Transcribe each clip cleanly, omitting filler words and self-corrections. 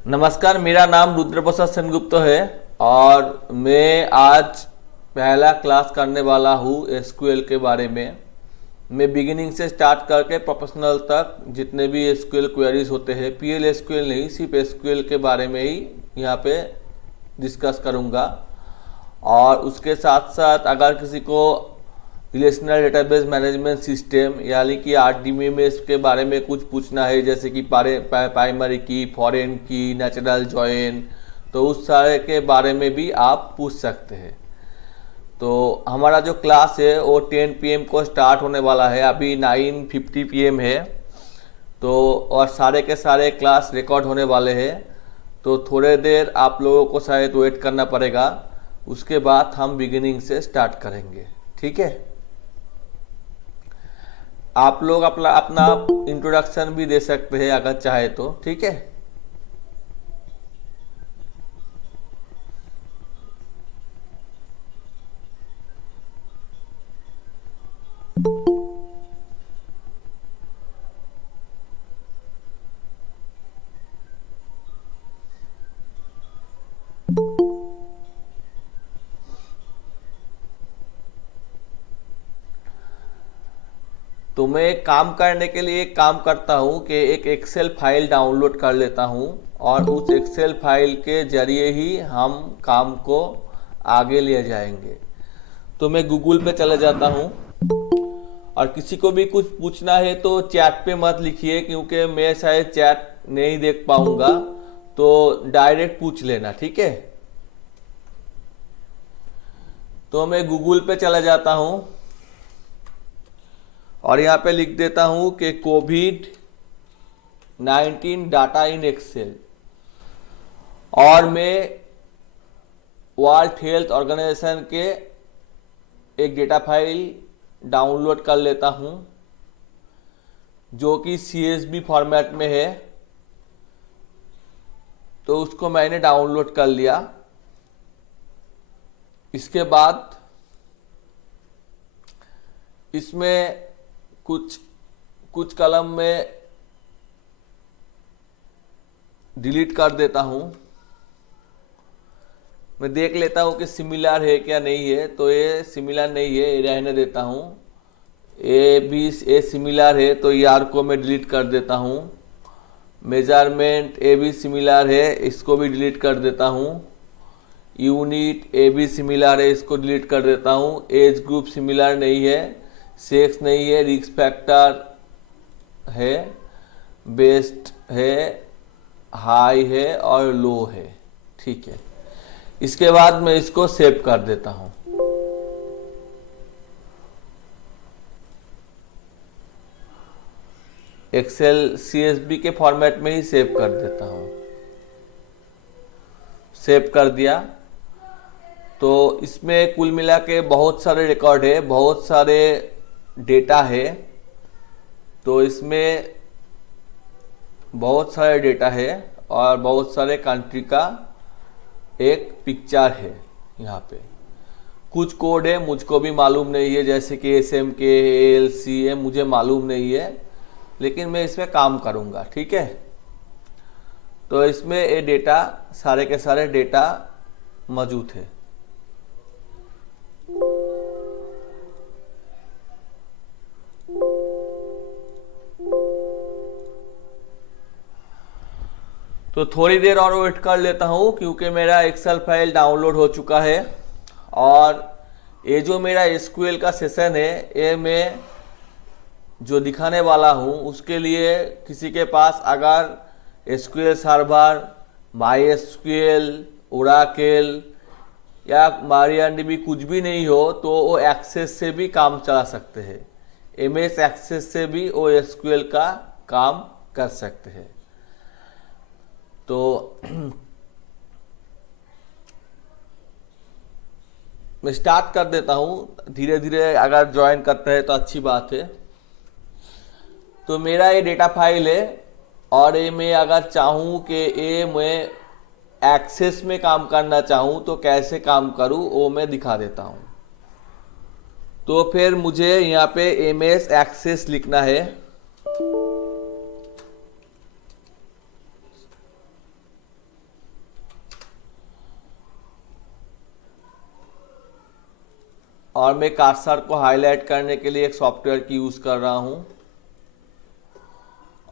नमस्कार, मेरा नाम रुद्र प्रसाद सेनगुप्ता है और मैं आज पहला क्लास करने वाला हूँ एसक्यूएल के बारे में। मैं बिगिनिंग से स्टार्ट करके प्रोफेशनल तक जितने भी एसक्यूएल क्वेरीज होते हैं, पीएल एसक्यूएल नहीं, सिर्फ एसक्यूएल के बारे में ही यहाँ पे डिस्कस करूँगा। और उसके साथ साथ अगर किसी को रिलेशनल डेटाबेस मैनेजमेंट सिस्टम यानी कि आरडीएमएस के बारे में कुछ पूछना है, जैसे कि प्राइमरी की, फॉरेन की, नेचुरल जॉइन, तो उस सारे के बारे में भी आप पूछ सकते हैं। तो हमारा जो क्लास है वो 10 PM को स्टार्ट होने वाला है। अभी 9:50 PM है। तो और सारे के सारे क्लास रिकॉर्ड होने वाले हैं। तो थोड़े देर आप लोगों को शायद वेट करना पड़ेगा, उसके बाद हम बिगिनिंग से स्टार्ट करेंगे। ठीक है, आप लोग अपना अपना इंट्रोडक्शन भी दे सकते हैं अगर चाहे तो। ठीक है, तो मैं काम करने के लिए एक काम करता हूँ कि एक एक्सेल फाइल डाउनलोड कर लेता हूँ और उस एक्सेल फाइल के जरिए ही हम काम को आगे ले जाएंगे। तो मैं गूगल पे चले जाता हूँ और किसी को भी कुछ पूछना है तो चैट पे मत लिखिए, क्योंकि मैं शायद चैट नहीं देख पाऊंगा, तो डायरेक्ट पूछ लेना। ठीक है, तो मैं गूगल पे चला जाता हूँ और यहाँ पे लिख देता हूँ कि कोविड-19 डाटा इन एक्सेल, और मैं वर्ल्ड हेल्थ ऑर्गेनाइजेशन के एक डेटा फाइल डाउनलोड कर लेता हूँ जो कि CSV फॉर्मेट में है। तो उसको मैंने डाउनलोड कर लिया। इसके बाद इसमें कुछ कुछ कलम में डिलीट कर देता हूँ। मैं देख लेता हूँ कि सिमिलर है क्या नहीं है, तो ये सिमिलर नहीं है, ये रहने देता हूँ। ए सिमिलर है तो यार को मैं डिलीट कर देता हूँ। मेजरमेंट ए भी सिमिलर है, इसको भी डिलीट कर देता हूँ। यूनिट ए भी सिमिलर है, इसको डिलीट कर देता हूँ। एज ग्रुप सिमिलर नहीं है, सेक्स नहीं है, रिस्क फैक्टर है, बेस्ट है, हाई है और लो है। ठीक है, इसके बाद मैं इसको सेव कर देता हूं। एक्सेल CSV के फॉर्मेट में ही सेव कर देता हूं। सेव कर दिया। तो इसमें कुल मिला के बहुत सारे रिकॉर्ड है, बहुत सारे डेटा है। तो इसमें बहुत सारे डेटा है और बहुत सारे कंट्री का एक पिक्चर है। यहाँ पे कुछ कोड है, मुझको भी मालूम नहीं है, जैसे कि SMK, LCM मुझे मालूम नहीं है, लेकिन मैं इसमें काम करूँगा। ठीक है, तो इसमें ये डेटा, सारे के सारे डेटा मौजूद है। तो थोड़ी देर और वेट कर लेता हूँ, क्योंकि मेरा एक्सेल फाइल डाउनलोड हो चुका है। और ये जो मेरा SQL का सेशन है, ये मैं जो दिखाने वाला हूँ उसके लिए किसी के पास अगर SQL सर्वर, MySQL, ओराकल या MariaDB कुछ भी नहीं हो, तो वो एक्सेस से भी काम चला सकते हैं। MS एक्सेस से भी वो SQL का काम कर सकते हैं। तो मैं स्टार्ट कर देता हूँ। धीरे धीरे अगर ज्वाइन करते हैं तो अच्छी बात है। तो मेरा ये डेटा फाइल है और ये मैं अगर चाहूँ कि ये मैं एक्सेस में काम करना चाहूँ तो कैसे काम करूँ वो मैं दिखा देता हूँ। तो फिर मुझे यहाँ पे MS एक्सेस लिखना है। और मैं कर्सर को हाईलाइट करने के लिए एक सॉफ्टवेयर की यूज़ कर रहा हूँ।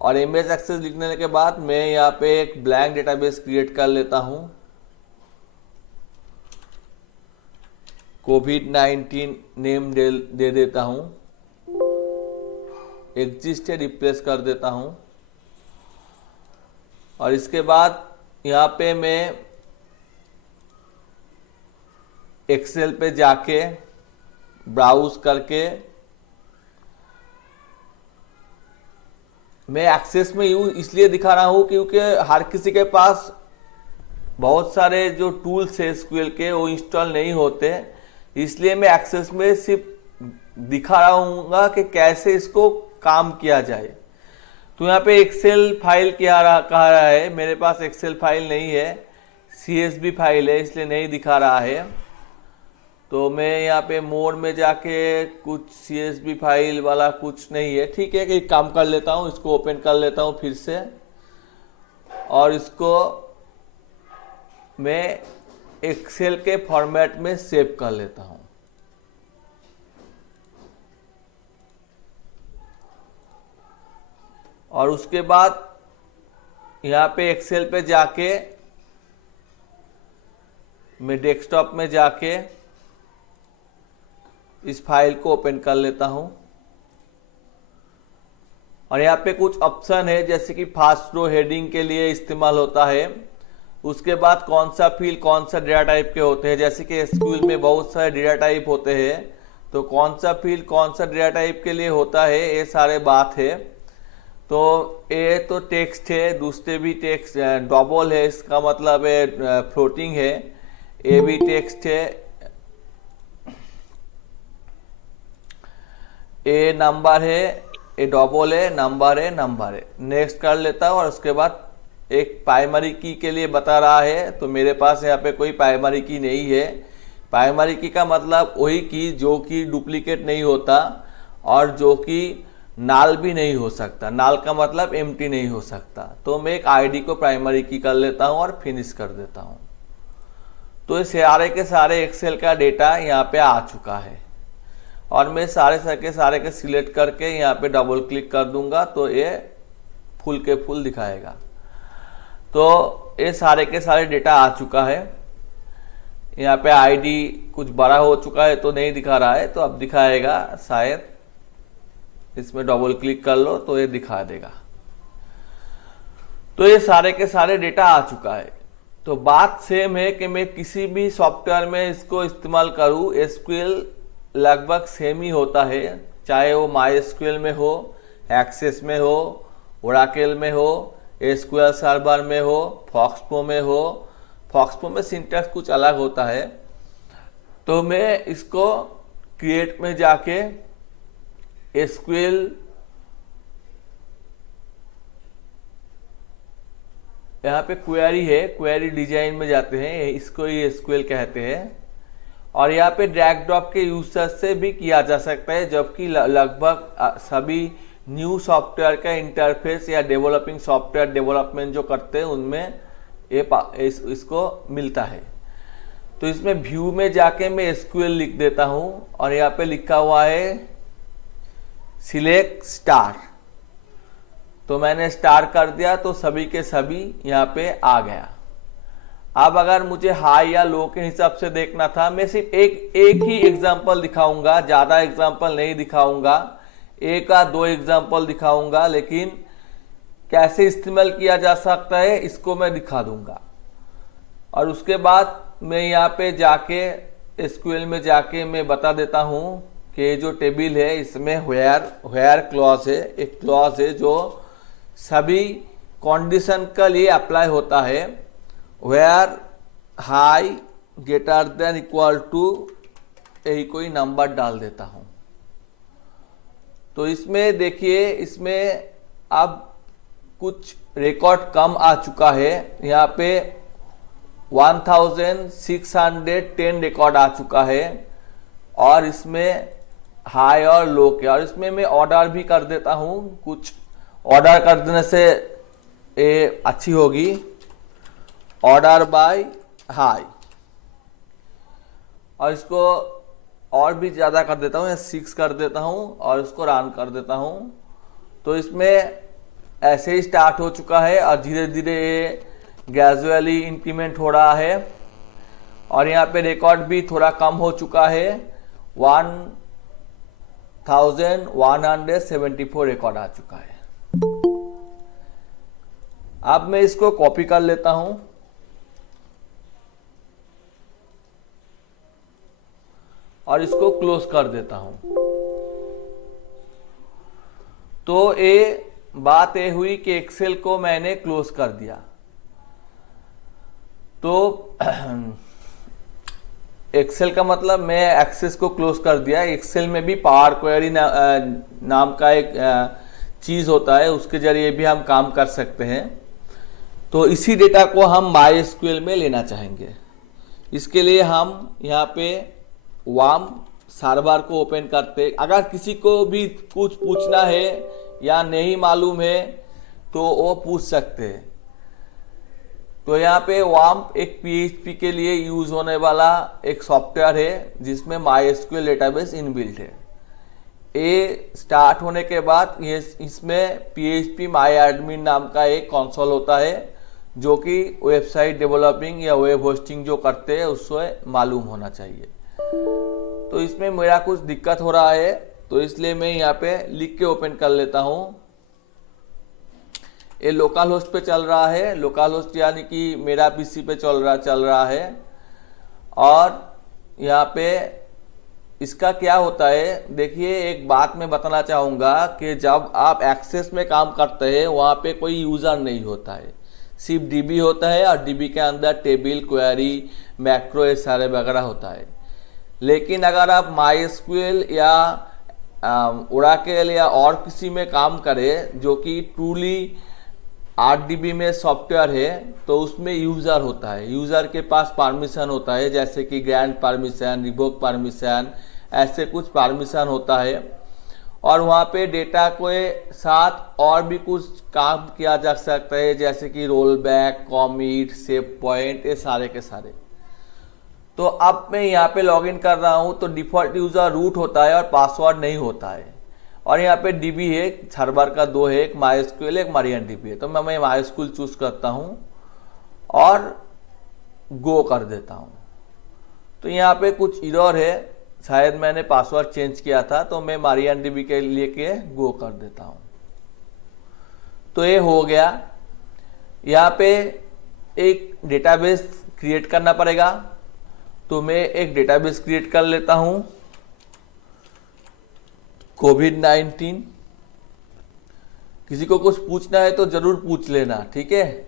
और इमेज एक्सेस लिखने के बाद मैं यहाँ पे एक ब्लैंक डेटाबेस क्रिएट कर लेता हूँ। कोविड-19 नेम दे देता हूँ, एग्जिस्ट रिप्लेस कर देता हूँ। और इसके बाद यहाँ पे मैं एक्सेल पे जाके ब्राउज करके मैं एक्सेस में यूज इसलिए दिखा रहा हूँ क्योंकि हर किसी के पास बहुत सारे जो टूल्स है एसक्यूएल के वो इंस्टॉल नहीं होते, इसलिए मैं एक्सेस में सिर्फ दिखा रहा हूँ कि कैसे इसको काम किया जाए। तो यहाँ पे एक्सेल फाइल कह रहा है, मेरे पास एक्सेल फाइल नहीं है, CSV फाइल है, इसलिए नहीं दिखा रहा है। तो मैं यहाँ पे मोड में जाके कुछ CSV फाइल वाला कुछ नहीं है, ठीक है, एक काम कर लेता हूँ, इसको ओपन कर लेता हूँ फिर से और इसको मैं एक्सेल के फॉर्मेट में सेव कर लेता हूँ। और उसके बाद यहाँ पे एक्सेल पे जाके मैं डेस्कटॉप में जाके इस फाइल को ओपन कर लेता हूं। और यहाँ पे कुछ ऑप्शन है जैसे कि फर्स्ट रो हेडिंग के लिए इस्तेमाल होता है, उसके बाद कौन सा फील्ड कौन सा डेटा टाइप के होते हैं, जैसे कि एसक्यूएल में बहुत सारे डेटा टाइप होते हैं, तो कौन सा फील्ड कौन सा डेटा टाइप के लिए होता है ये सारे बात है। तो ये तो टेक्स्ट है, दूसरे भी टेक्स्ट डबल है, इसका मतलब है फ्लोटिंग है, ये भी टेक्स्ट है, ए नंबर है, ए डबल है, नंबर है, नंबर है। नेक्स्ट कर लेता हूँ और उसके बाद एक प्राइमरी की के लिए बता रहा है, तो मेरे पास यहाँ पे कोई प्राइमरी की नहीं है। प्राइमरी की का मतलब वही की जो कि डुप्लीकेट नहीं होता और जो कि नाल भी नहीं हो सकता, नाल का मतलब एम्प्टी नहीं हो सकता। तो मैं एक आईडी को प्राइमरी की कर लेता हूँ और फिनिश कर देता हूँ। तो ये सारे के सारे एक्सेल का डेटा यहाँ पे आ चुका है और मैं सारे के सिलेक्ट करके यहाँ पे डबल क्लिक कर दूंगा तो ये फुल के फुल दिखाएगा। तो ये सारे के सारे डेटा आ चुका है। यहाँ पे आईडी कुछ बड़ा हो चुका है तो नहीं दिखा रहा है, तो अब दिखाएगा शायद, इसमें डबल क्लिक कर लो तो ये दिखा देगा। तो ये सारे के सारे डेटा आ चुका है। तो बात सेम है कि मैं किसी भी सॉफ्टवेयर में इसको इस्तेमाल करूँ, एसक्यूएल लगभग सेम ही होता है, चाहे वो माईएसक्यूएल में हो, एक्सेस में हो, ओरेकल में हो, एसक्यूएल सर्वर में हो, फॉक्सपो में हो। फॉक्सपो में सिंटैक्स कुछ अलग होता है। तो मैं इसको क्रिएट में जाके एसक्यूएल यहाँ पे क्वेरी है, क्वेरी डिजाइन में जाते हैं, इसको ही एसक्यूएल कहते हैं। और यहाँ पे ड्रैग ड्रॉप के यूजर से भी किया जा सकता है, जबकि लगभग सभी न्यू सॉफ्टवेयर का इंटरफेस या डेवलपिंग सॉफ्टवेयर डेवलपमेंट जो करते हैं उनमें इसको मिलता है। तो इसमें व्यू में जाके मैं एसक्यूएल लिख देता हूँ और यहाँ पे लिखा हुआ है सिलेक्ट स्टार, तो मैंने स्टार कर दिया तो सभी के सभी यहाँ पे आ गया। अब अगर मुझे हाई या लो के हिसाब से देखना था, मैं सिर्फ एक ही एग्जांपल दिखाऊंगा, ज्यादा एग्जांपल नहीं दिखाऊंगा, एक या दो एग्जांपल दिखाऊंगा, लेकिन कैसे इस्तेमाल किया जा सकता है इसको मैं दिखा दूंगा। और उसके बाद मैं यहाँ पे जाके एसक्यूएल में जाके मैं बता देता हूँ कि जो टेबल है इसमें व्हेयर क्लॉज है, एक क्लॉज है जो सभी कंडीशन के लिए अप्लाई होता है। Where high greater than equal to यही कोई नंबर डाल देता हूं। तो इसमें देखिए, इसमें अब कुछ रिकॉर्ड कम आ चुका है, यहाँ पे 1610 रिकॉर्ड आ चुका है और इसमें हाई और लो के, और इसमें मैं ऑर्डर भी कर देता हूं, कुछ ऑर्डर कर देने से ये अच्छी होगी, ऑर्डर बाय हाई। और इसको और भी ज़्यादा कर देता हूँ या 6 कर देता हूँ और इसको रन कर देता हूँ। तो इसमें ऐसे ही स्टार्ट हो चुका है और धीरे धीरे ये ग्रेजुअली इंक्रीमेंट हो रहा है और यहाँ पे रिकॉर्ड भी थोड़ा कम हो चुका है, 1174 रिकॉर्ड आ चुका है। अब मैं इसको कॉपी कर लेता हूं और इसको क्लोज कर देता हूं। तो ये बात ये हुई कि एक्सेल को मैंने क्लोज कर दिया। तो एक्सेल का मतलब मैं एक्सेस को क्लोज कर दिया। एक्सेल में भी पावर क्वेरी नाम का एक चीज होता है, उसके जरिए भी हम काम कर सकते हैं। तो इसी डेटा को हम MySQL में लेना चाहेंगे। इसके लिए हम यहाँ पे वार्म सर्वर को ओपन करते। अगर किसी को भी कुछ पूछना है या नहीं मालूम है तो वो पूछ सकते हैं। तो यहाँ पे वार्म एक PHP के लिए यूज होने वाला एक सॉफ्टवेयर है जिसमें MySQL डेटाबेस इनबिल्ट है। ये स्टार्ट होने के बाद ये इसमें PHP MyAdmin नाम का एक कंसोल होता है जो कि वेबसाइट डेवलपिंग या वेब होस्टिंग जो करते हैं उससे मालूम होना चाहिए। तो इसमें मेरा कुछ दिक्कत हो रहा है तो इसलिए मैं यहाँ पे लिख के ओपन कर लेता हूँ। ये लोकल होस्ट पे चल रहा है, लोकल होस्ट यानी कि मेरा PC पे चल रहा है। और यहाँ पे इसका क्या होता है, देखिए एक बात मैं बताना चाहूँगा कि जब आप एक्सेस में काम करते हैं वहाँ पे कोई यूज़र नहीं होता है, सिर्फ DB होता है और DB के अंदर टेबल, क्वेरी, मैक्रो ये सारे वगैरह होता है। लेकिन अगर आप MySQL या ओराकल या और किसी में काम करें जो कि ट्रूली 8DB में सॉफ्टवेयर है तो उसमें यूज़र होता है। यूज़र के पास परमिशन होता है जैसे कि ग्रांट परमिशन, रिवोक परमिशन, ऐसे कुछ परमिशन होता है। और वहाँ पे डेटा के साथ और भी कुछ काम किया जा सकता है जैसे कि roll back, commit, save point, ये सारे के सारे। तो अब मैं यहाँ पे लॉगिन कर रहा हूँ तो डिफ़ॉल्ट यूज़र रूट होता है और पासवर्ड नहीं होता है। और यहाँ पे DB है, सर्वर का 2 है, एक MySQL एक MariaDB है। तो मैं MySQL चूज करता हूँ और गो कर देता हूँ। तो यहाँ पे कुछ एरर है, शायद मैंने पासवर्ड चेंज किया था, तो मैं MariaDB के लिए के गो कर देता हूँ। तो ये हो गया। यहाँ पे एक डेटाबेस क्रिएट करना पड़ेगा, तो मैं एक डेटाबेस क्रिएट कर लेता हूँ COVID-19। किसी को कुछ पूछना है तो जरूर पूछ लेना, ठीक है।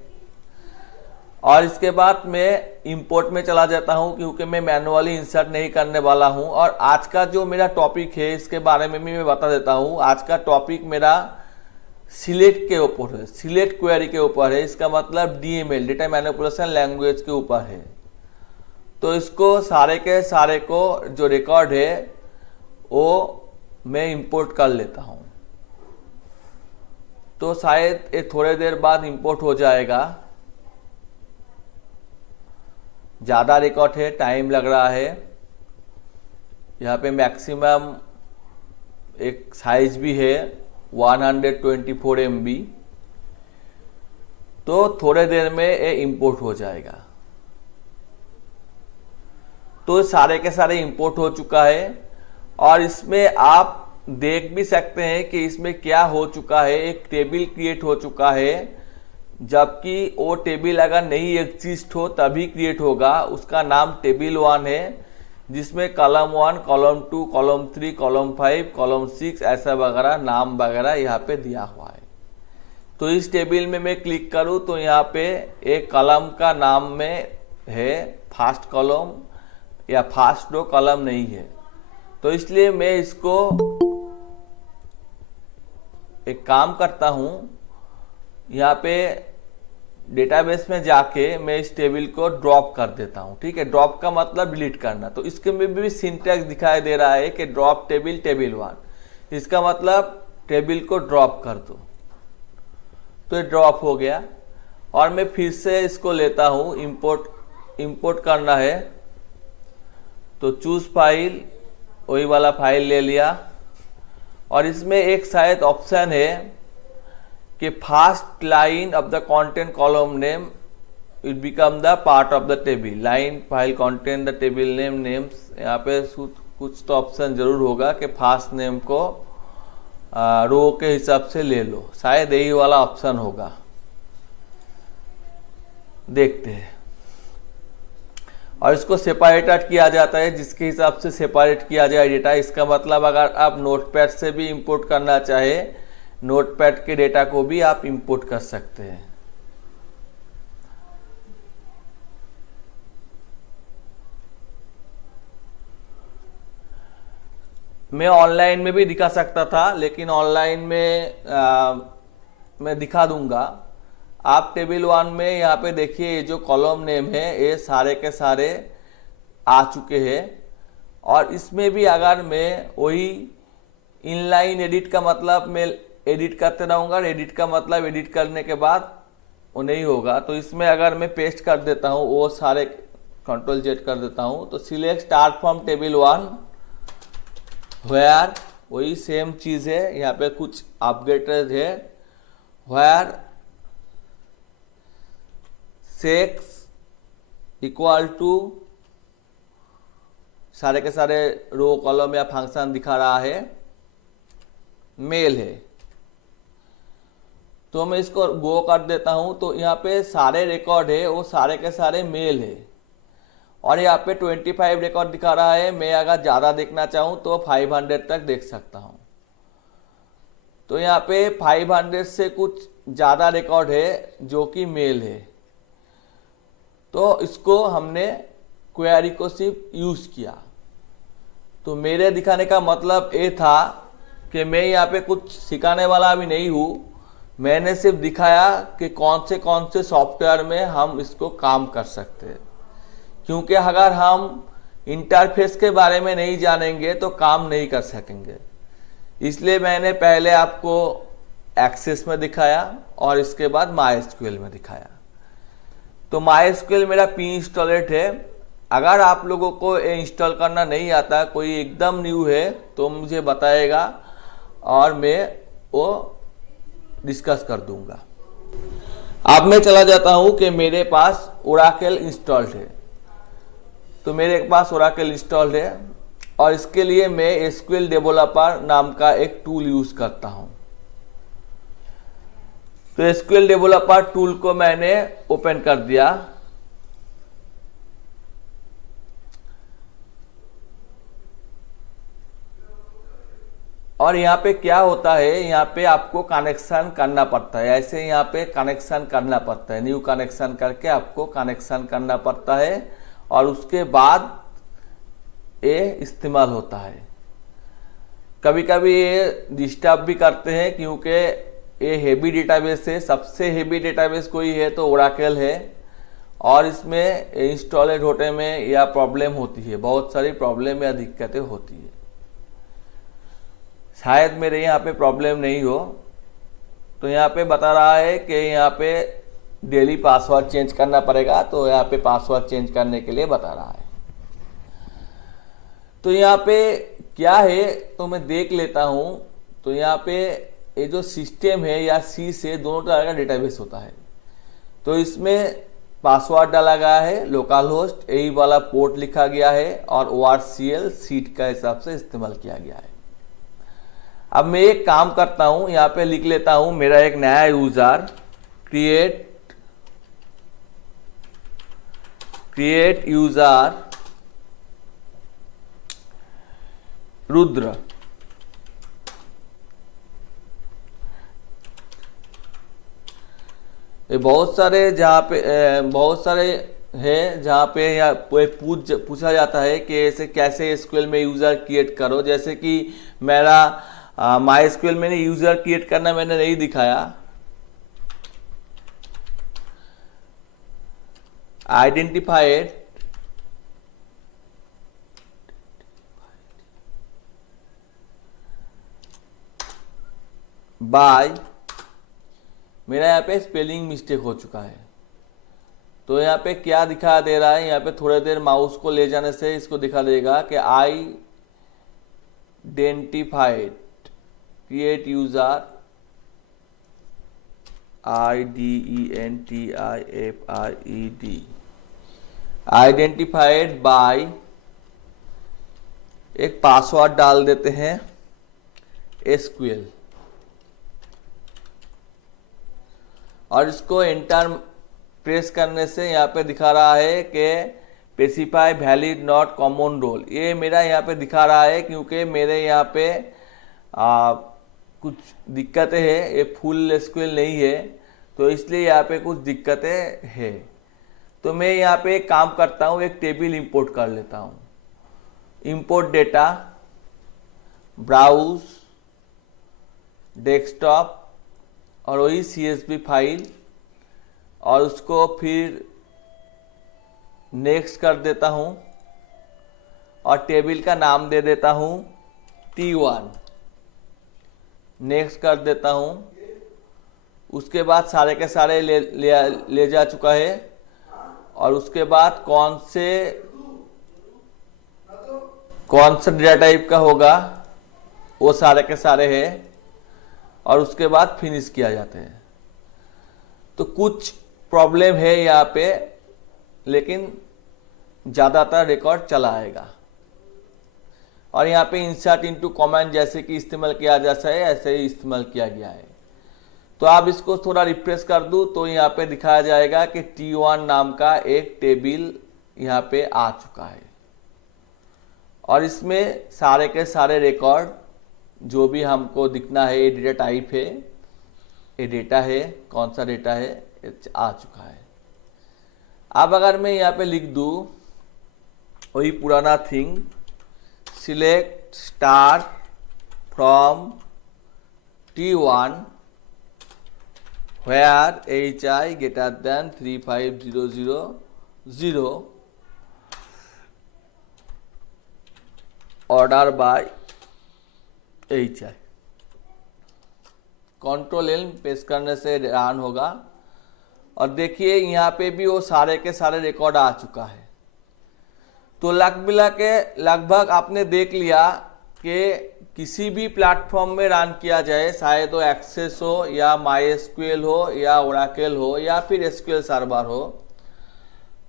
और इसके बाद मैं इंपोर्ट में चला जाता हूं क्योंकि मैं मैनुअली इंसर्ट नहीं करने वाला हूं। और आज का जो मेरा टॉपिक है इसके बारे में भी मैं बता देता हूं। आज का टॉपिक मेरा सिलेक्ट के ऊपर है, सिलेक्ट क्वेरी के ऊपर है। इसका मतलब DML, डेटा मैनिपुलेशन लैंग्वेज के ऊपर है। तो इसको सारे के सारे को जो रिकॉर्ड है वो मैं इंपोर्ट कर लेता हूं। तो शायद ये थोड़े देर बाद इंपोर्ट हो जाएगा। ज़्यादा रिकॉर्ड है, टाइम लग रहा है। यहाँ पे मैक्सिमम एक साइज भी है 124 MB। तो थोड़े देर में ये इंपोर्ट हो जाएगा। तो सारे के सारे इंपोर्ट हो चुका है और इसमें आप देख भी सकते हैं कि इसमें क्या हो चुका है। एक टेबल क्रिएट हो चुका है, जबकि वो टेबल अगर नहीं एग्जिस्ट हो तभी क्रिएट होगा। उसका नाम टेबल 1 है जिसमें column 1, column 2, column 3, column 5, column 6 ऐसा वगैरह नाम वगैरह यहाँ पे दिया हुआ है। तो इस टेबल में मैं क्लिक करूँ तो यहाँ पे एक कॉलम का नाम में है फर्स्ट कॉलम या फर्स्ट रो, कॉलम नहीं है। तो इसलिए मैं इसको एक काम करता हूं, यहाँ पे डेटाबेस में जाके मैं इस टेबल को ड्रॉप कर देता हूं। ठीक है, ड्रॉप का मतलब डिलीट करना। तो इसके में भी सिंटैक्स दिखाई दे रहा है कि ड्रॉप टेबल, टेबल 1। इसका मतलब टेबल को ड्रॉप कर दो। तो ये ड्रॉप हो गया और मैं फिर से इसको लेता हूं, इंपोर्ट करना है। तो चूज फाइल, वही वाला फाइल ले लिया, और इसमें एक शायद ऑप्शन है कि first line of the content column name it become the part of the table. Line file content the table name names, यहाँ पे कुछ तो ऑप्शन जरूर होगा कि फर्स्ट नेम को रो के हिसाब से ले लो, शायद यही वाला ऑप्शन होगा, देखते हैं। और इसको सेपरेटेड किया जाता है, जिसके हिसाब से सेपरेट किया जाए डेटा। इसका मतलब अगर आप नोटपैड से भी इंपोर्ट करना चाहे, नोटपैड के डेटा को भी आप इंपोर्ट कर सकते हैं। मैं ऑनलाइन में भी दिखा सकता था, लेकिन ऑनलाइन में मैं दिखा दूंगा। आप टेबल 1 में यहाँ पे देखिए, ये जो कॉलम नेम है ये सारे के सारे आ चुके हैं। और इसमें भी अगर मैं वही इनलाइन एडिट का मतलब मैं एडिट करते रहूँगा, एडिट का मतलब एडिट करने के बाद वो नहीं होगा। तो इसमें अगर मैं पेस्ट कर देता हूँ, वो सारे Ctrl Z कर देता हूँ, तो select star from table 1 where, वही सेम चीज है, यहाँ पे कुछ अपडेटेड है। वेयर सेक्स इक्वल टू, सारे के सारे रो कॉलम या फंक्शन दिखा रहा है, मेल है। तो मैं इसको गो कर देता हूं, तो यहाँ पे सारे रिकॉर्ड है वो सारे के सारे मेल है। और यहाँ पे 25 रिकॉर्ड दिखा रहा है। मैं अगर ज़्यादा देखना चाहूँ तो 500 तक देख सकता हूँ। तो यहाँ पे 500 से कुछ ज़्यादा रिकॉर्ड है जो कि मेल है। तो इसको हमने क्वेरी को सिर्फ यूज़ किया। तो मेरे दिखाने का मतलब ये था कि मैं यहाँ पे कुछ सिखाने वाला भी नहीं हूँ, मैंने सिर्फ दिखाया कि कौन से सॉफ्टवेयर में हम इसको काम कर सकते हैं। क्योंकि अगर हम इंटरफेस के बारे में नहीं जानेंगे तो काम नहीं कर सकेंगे। इसलिए मैंने पहले आपको एक्सेस में दिखाया और इसके बाद MySQL में दिखाया। तो MySQL मेरा प्री इंस्टॉलेड है। अगर आप लोगों को ये इंस्टॉल करना नहीं आता, कोई एकदम न्यू है, तो मुझे बताएगा और मैं वो डिस्कस कर दूंगा। अब मैं चला जाता हूं कि मेरे पास ओरेकल इंस्टॉल्ड है। तो मेरे पास ओरेकल इंस्टॉल्ड है और इसके लिए मैं SQL डेवलपर नाम का एक टूल यूज करता हूं। तो SQL डेवलपर टूल को मैंने ओपन कर दिया। और यहाँ पे क्या होता है, यहाँ पे आपको कनेक्शन करना पड़ता है। ऐसे यहाँ पे कनेक्शन करना पड़ता है, न्यू कनेक्शन करके आपको कनेक्शन करना पड़ता है और उसके बाद ये इस्तेमाल होता है। कभी कभी ये डिस्टर्ब भी करते हैं क्योंकि ये हेवी डेटाबेस है। सबसे हेवी डेटाबेस कोई है तो ओरेकल है और इसमें इंस्टॉलेड होने में या प्रॉब्लम होती है, बहुत सारी प्रॉब्लम या दिक्कतें होती है। शायद मेरे यहाँ पे प्रॉब्लम नहीं हो। तो यहाँ पे बता रहा है कि यहाँ पे डेली पासवर्ड चेंज करना पड़ेगा, तो यहाँ पे पासवर्ड चेंज करने के लिए बता रहा है। तो यहाँ पे क्या है तो मैं देख लेता हूँ। तो यहाँ पे ये जो सिस्टम है या सी से दोनों तरह का डेटाबेस होता है। तो इसमें पासवर्ड डाला गया है, लोकल होस्ट यही वाला पोर्ट लिखा गया है और ORCL सीट का हिसाब से इस्तेमाल किया गया है। अब मैं एक काम करता हूं, यहाँ पे लिख लेता हूं मेरा एक नया यूजर क्रिएट यूजर रुद्र। ये बहुत सारे जहाँ पे बहुत सारे है जहाँ पे या पूछा जाता है कि ऐसे कैसे SQL में यूजर क्रिएट करो। जैसे कि मेरा MySQL में यूजर क्रिएट करना मैंने नहीं दिखाया। आइडेंटिफाइड बाय, मेरा यहाँ पे स्पेलिंग मिस्टेक हो चुका है। तो यहाँ पे क्या दिखा दे रहा है, यहाँ पे थोड़ी देर माउस को ले जाने से इसको दिखा देगा कि identified, create user, identified, identified by, एक पासवर्ड डाल देते हैं SQL और इसको एंटर प्रेस करने से यहाँ पे दिखा रहा है कि specify valid not common role. ये मेरा यहाँ पे दिखा रहा है क्योंकि मेरे यहाँ पे कुछ दिक्कतें हैं, ये फुल SQL नहीं है, तो इसलिए यहाँ पे कुछ दिक्कतें हैं। तो मैं यहाँ पे एक काम करता हूँ, एक टेबल इंपोर्ट कर लेता हूँ। इंपोर्ट डेटा, ब्राउज, डेस्कटॉप और वही CSV फाइल, और उसको फिर नेक्स्ट कर देता हूँ और टेबल का नाम दे देता हूँ T1, नेक्स्ट कर देता हूँ। उसके बाद सारे के सारे ले जा चुका है और उसके बाद कौन सा डेटा टाइप का होगा वो सारे के सारे है और उसके बाद फिनिश किया जाते हैं। तो कुछ प्रॉब्लम है यहाँ पे, लेकिन ज़्यादातर रिकॉर्ड चला आएगा। और यहाँ पे इंसर्ट इनटू कमेंट जैसे कि इस्तेमाल किया जैसा है ऐसे ही इस्तेमाल किया गया है। तो आप इसको थोड़ा रिफ्रेश कर दूँ तो यहाँ पे दिखाया जाएगा कि T1 नाम का एक टेबल यहाँ पे आ चुका है और इसमें सारे के सारे रिकॉर्ड जो भी हमको दिखना है, ये डेटा टाइप है, ये डेटा है, कौन सा डेटा है, आ चुका है। अब अगर मैं यहाँ पे लिख दूँ वही पुराना thing, select star from T1 where HI greater than 35000 order by HI, Ctrl L press करने से रन होगा और देखिए यहाँ पे भी वो सारे के सारे रिकॉर्ड आ चुका है। तो लगभग आपने देख लिया कि किसी भी प्लेटफॉर्म में रन किया जाए, चाहे तो एक्सेस हो या MySQL हो या ओरेकल हो या फिर SQL सर्वर हो,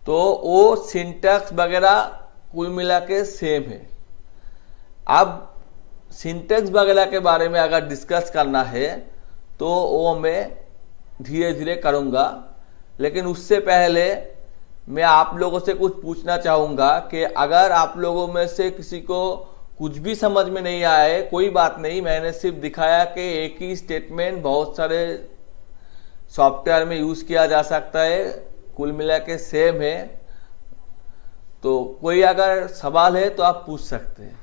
तो वो सिंटैक्स वगैरह कुल मिला के सेम है। अब सिंटैक्स वगैरह के बारे में अगर डिस्कस करना है तो वो मैं धीरे धीरे करूँगा, लेकिन उससे पहले मैं आप लोगों से कुछ पूछना चाहूँगा कि अगर आप लोगों में से किसी को कुछ भी समझ में नहीं आया है, कोई बात नहीं, मैंने सिर्फ दिखाया कि एक ही स्टेटमेंट बहुत सारे सॉफ्टवेयर में यूज़ किया जा सकता है, कुल मिला के सेम है। तो कोई अगर सवाल है तो आप पूछ सकते हैं।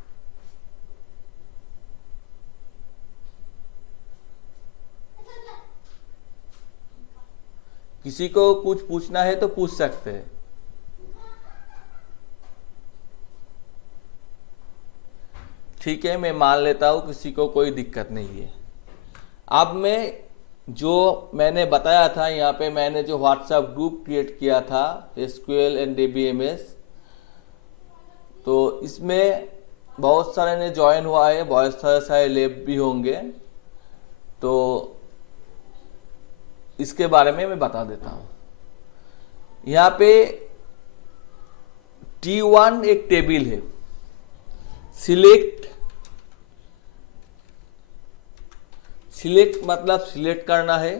किसी को कुछ पूछना है तो पूछ सकते हैं। ठीक है, मैं मान लेता हूँ किसी को कोई दिक्कत नहीं है। अब मैं जो मैंने बताया था यहाँ पे, मैंने जो व्हाट्सएप ग्रुप क्रिएट किया था SQL एंड DBMS, तो इसमें बहुत सारे ने ज्वाइन हुआ है, बहुत सारे लेब भी होंगे, तो इसके बारे में मैं बता देता हूँ। यहाँ पे T1 एक टेबल है, सिलेक्ट मतलब सिलेक्ट करना है,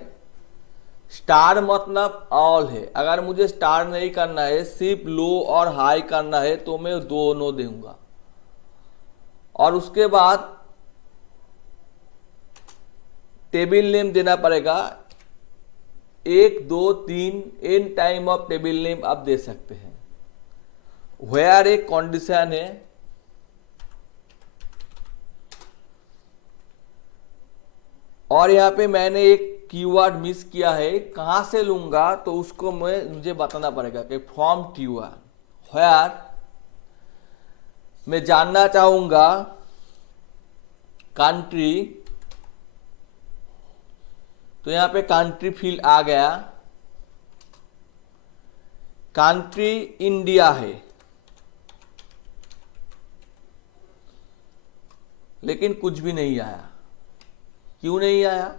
स्टार मतलब ऑल है। अगर मुझे स्टार नहीं करना है, सिर्फ लो और हाई करना है तो मैं दोनों दूंगा। और उसके बाद टेबल नेम देना पड़ेगा, 1 2 3 in time of table name आप दे सकते हैं। वेयर एक कंडीशन है, और यहाँ पे मैंने एक कीवर्ड मिस किया है, कहाँ से लूंगा तो उसको मुझे बताना पड़ेगा कि फ्रॉम T1 वेयर मैं जानना चाहूंगा कंट्री, तो यहाँ पे कंट्री फील्ड आ गया, कंट्री इंडिया है, लेकिन कुछ भी नहीं आया। क्यों नहीं आया?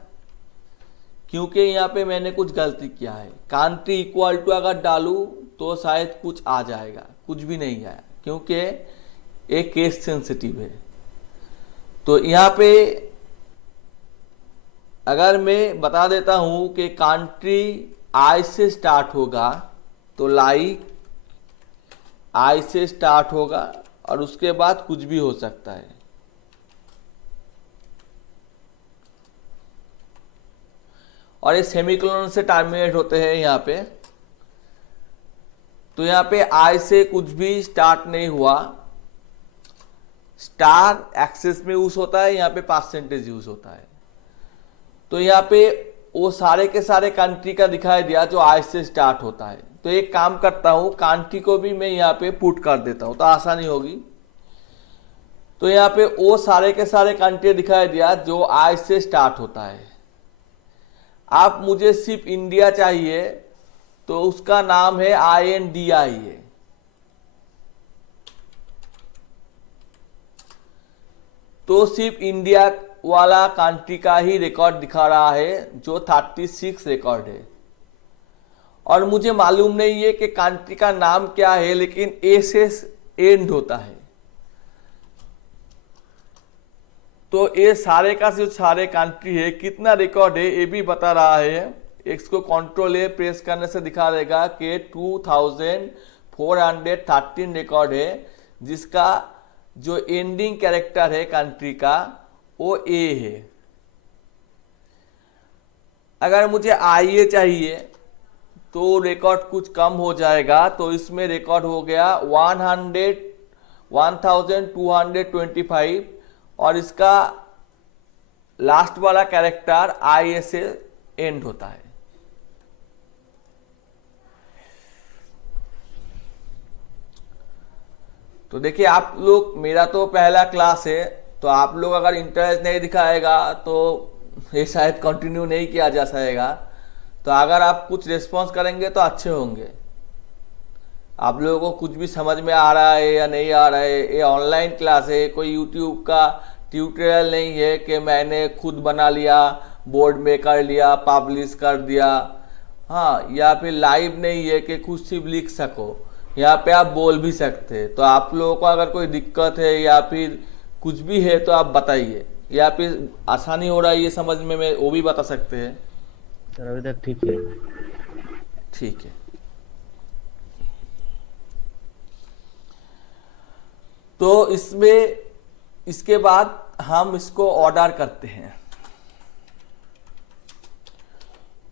क्योंकि यहाँ पे मैंने कुछ गलती किया है। कंट्री इक्वल टू अगर डालूं तो शायद कुछ आ जाएगा, कुछ भी नहीं आया क्योंकि एक केस सेंसिटिव है। तो यहाँ पे अगर मैं बता देता हूं कि कंट्री आई से स्टार्ट होगा तो लाइक आई से स्टार्ट होगा और उसके बाद कुछ भी हो सकता है। और ये सेमीकोलन से टर्मिनेट होते हैं यहाँ पे। तो यहाँ पे आई से कुछ भी स्टार्ट नहीं हुआ, स्टार एक्सेस में यूज होता है, यहाँ पे परसेंटेज यूज होता है। तो यहाँ पे वो सारे के सारे कंट्री का दिखाई दिया जो आई से स्टार्ट होता है। तो एक काम करता हूं, कंट्री को भी मैं यहाँ पे पुट कर देता हूं तो आसानी होगी। तो यहाँ पे वो सारे के सारे कंट्री दिखाई दिया जो आई से स्टार्ट होता है। आप मुझे सिर्फ इंडिया चाहिए तो उसका नाम है INDIA। तो सिर्फ इंडिया वाला कंट्री का ही रिकॉर्ड दिखा रहा है जो 36 रिकॉर्ड है। और मुझे मालूम नहीं है कि कंट्री का नाम क्या है, लेकिन ए से एंड होता है। तो ये सारे का जो सारे कंट्री है, कितना रिकॉर्ड है ये भी बता रहा है। इसको कंट्रोल ए प्रेस करने से दिखा देगा कि 2413 रिकॉर्ड है, जिसका जो एंडिंग कैरेक्टर है कंट्री का वो ए है। अगर मुझे IA चाहिए तो रिकॉर्ड कुछ कम हो जाएगा। तो इसमें रिकॉर्ड हो गया 1225 और इसका लास्ट वाला कैरेक्टर IA से एंड होता है। तो देखिए आप लोग, मेरा तो पहला क्लास है, तो आप लोग अगर इंटरेस्ट नहीं दिखाएगा तो ये शायद कंटिन्यू नहीं किया जा सकेगा। तो अगर आप कुछ रिस्पॉन्स करेंगे तो अच्छे होंगे। आप लोगों को कुछ भी समझ में आ रहा है या नहीं आ रहा है, ये ऑनलाइन क्लास है, कोई यूट्यूब का ट्यूटोरियल नहीं है कि मैंने खुद बना लिया, बोर्ड में कर लिया, पब्लिश कर दिया। हाँ, या फिर लाइव नहीं है कि कुछ सिर्फ लिख सको, यहाँ पे आप बोल भी सकते हैं। तो आप लोगों को अगर कोई दिक्कत है या फिर कुछ भी है तो आप बताइए, या फिर आसानी हो रहा है ये समझ में, मैं वो भी बता सकते हैं। सर अभी तक ठीक है। ठीक है। तो इसमें इसके बाद हम इसको ऑर्डर करते हैं।